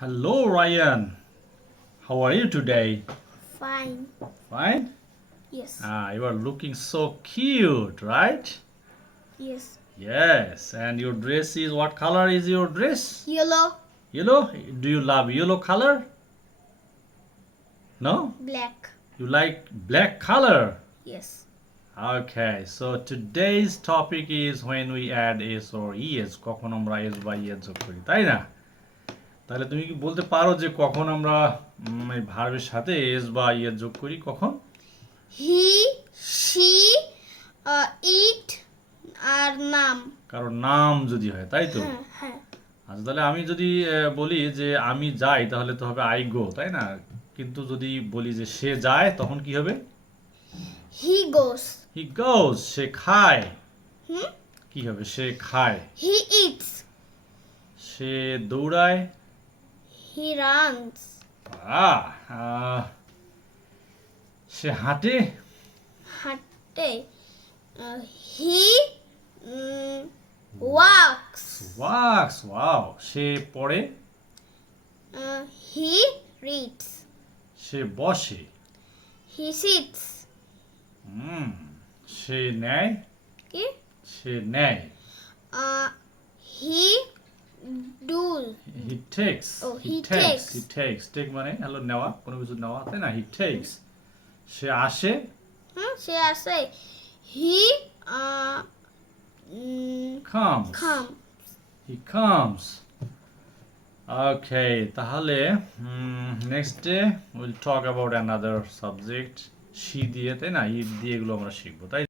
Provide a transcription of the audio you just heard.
Hello, Ryan. How are you today? Fine. Fine? Yes. You are looking so cute, right? Yes. Yes. And your dress is what color is your dress? Yellow. Yellow? Do you love yellow color? No? Black. You like black color? Yes. Okay, so today's topic is when we add s or es কখন আমরা s বা es যোগ করি তাই না? তাহলে তুমি কি বলতে পারো যে কখন আমরা এই ভার্বের সাথে s বা es যোগ করি কখন? He, she, it আর নাম। কারণ নাম যদি হয় তাই তো? হ্যাঁ হ্যাঁ। আচ্ছা তাহলে আমি যদি বলি যে আমি যাই তাহলে তো হবে আই গো তাই না? কিন্তু যদি বলি যে সে যায় তখন কি হবে? He goes. হি গোজ সে খায়। হুম? কি হবে? সে খায়। He eats. সে দৌড়ায়। He runs. আহ সে হাঁটে। হাঁটে। He walks. ওয়াক্স ওয়াও সে পড়ে। He reads. সে বসে। He sits. হুম সে নেয়। কি? সে নেয়। He does. He takes Oh, he he takes takes. He takes take মানে হলো নেওয়া কোনো কিছু নেওয়া তাই না হি টেক্স সে আসে সে আসে। He comes come. he comes okay তাহলে next day will talk about another subject she দিয়ে তাই না ইট দিয়ে এগুলো আমরা শিখবো তাই